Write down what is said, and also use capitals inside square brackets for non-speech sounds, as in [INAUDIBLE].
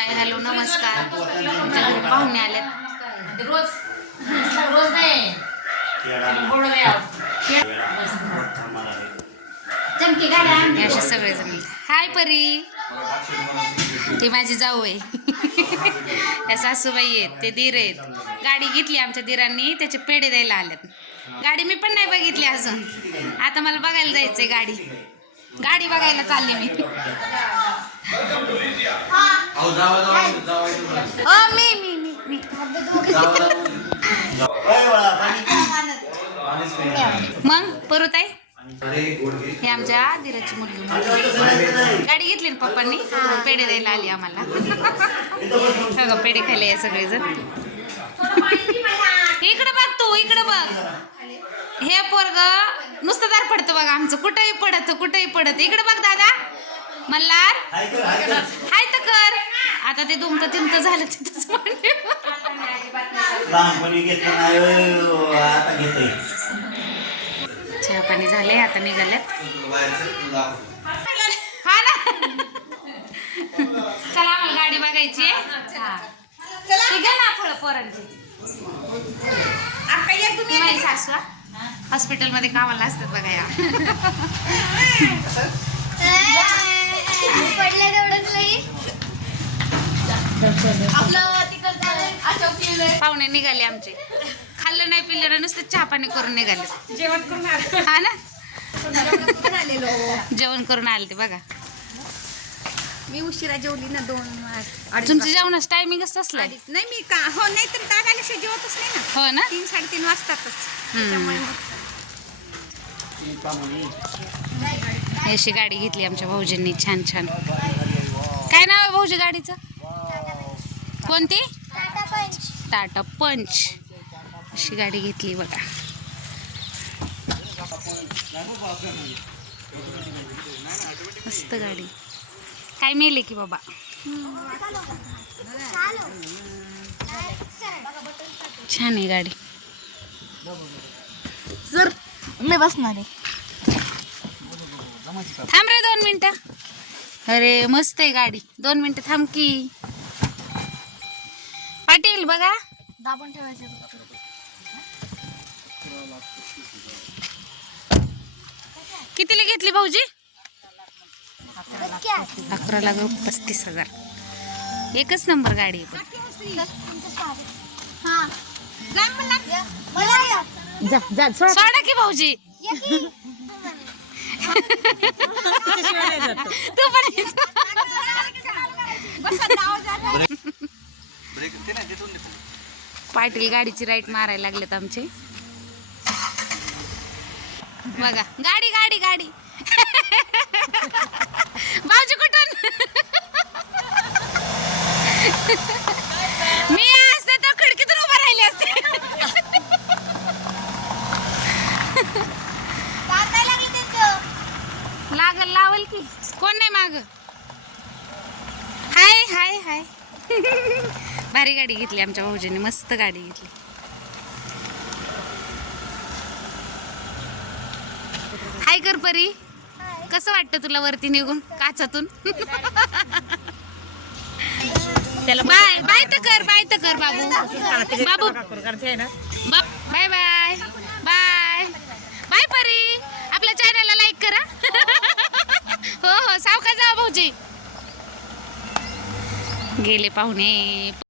Hi hello नमस्कार. आमच्या घरी पाहुणे आलेत. रोज रोज नाही. चमकी गाड्या असे सगळेजण. हाय परी. ती माझी जाऊ आहे. या सासूबाई आहेत ते दीर आहेत. गाडी घेतली आमच्या दिरांनी त्याचे पेढे द्यायला आलेत. गाडी मी पण नाही बघितली अजून. आता मला बघायला जायचंय गाडी. गाडी बघायला चालली मी. हो. मी मी मी मी. मग परत आहे? हे आमच्या दिराची मुलगी. गाडी घेतली ना पप्पांनी? पेढे द्यायला आली आम्हाला. हो पेढे खायला या सगळेजण. इकडं बघ तू इकडं बघ. हे पोरग नुसतं दार पडतं बघा आमचं. कुठंही पडत कुठंही पडत. इकडं बघ दादा. मल्हार. दुमतं तिमतं झालं तिथंच मांडीवर. लहानपणी घेतलं नाही अं, आता घेतोय. चहा पाणी झाले आता निघाल्यात हा ना. चला आम्हाला गाडी बघायची आहे. हा. ती घ्या ना फळं पोरांची. तुम्ही. माझी सासू हॉस्पिटलमध्ये कामाला असतात बघा या. [LAUGHS] [LAUGHS] पडलं तेवढंच लई. पाहुणे निघाले आमचे. खाल्लं नाही पिल्लं नुसतं चहा पाणी करून निघाले. जेवण करून आलं. हा ना? जेवण करून आले ते बघा. मी उशिरा जेवली ना दोन तुमचं जेवणाचं टायमिंगच असलं नाही मी का हो नाही तर ताट आल्याशिवाय जेवतच नाही ना. हो ना? तीन साडेतीन वाजतातच. अशी गाडी घेतली आमच्या भाऊजींनी छान छान. काय नाव आहे भाऊजी गाडीचं? कोणती? टाटा पंच. टाटा पंच. अशी गाडी घेतली बघा. मस्त गाडी. काय मेले की बाबा? छान आहे गाडी. जर मी बसणार आहे. थांब रे दोन मिनिटं. अरे मस्त आहे गाडी. दोन मिनिटं थांब की. पाटील बघा. दाबून ठेवायचं कितीला घेतली भाऊजी? अकरा लाख पस्तीस हजार. एकच नंबर गाडी. हा. जा मला सोडा. की भाऊजी तू पण ये. पाटील गाडीची राईट मारायला लागलेत आमचे. बघा गाडी गाडी गाडी. भाऊजी कुठून? मी असते तर खिडकीतून उभा राहिली असते. लागल लावल की. कोण नाही माग? हाय हाय हाय. भारी गाडी घेतली आमच्या भाऊजीने मस्त गाडी घेतली. हाय कर परी. कसं वाटतं तुला वरती निघून काचातून? त्याला बाय बाय तर कर बाय तर कर बाबू. बाबू. Bye bye. बाय. बाय परी. आपल्या चॅनलला लाईक करा. हो हो सावका जा भाऊजी. गेले पाहुणे.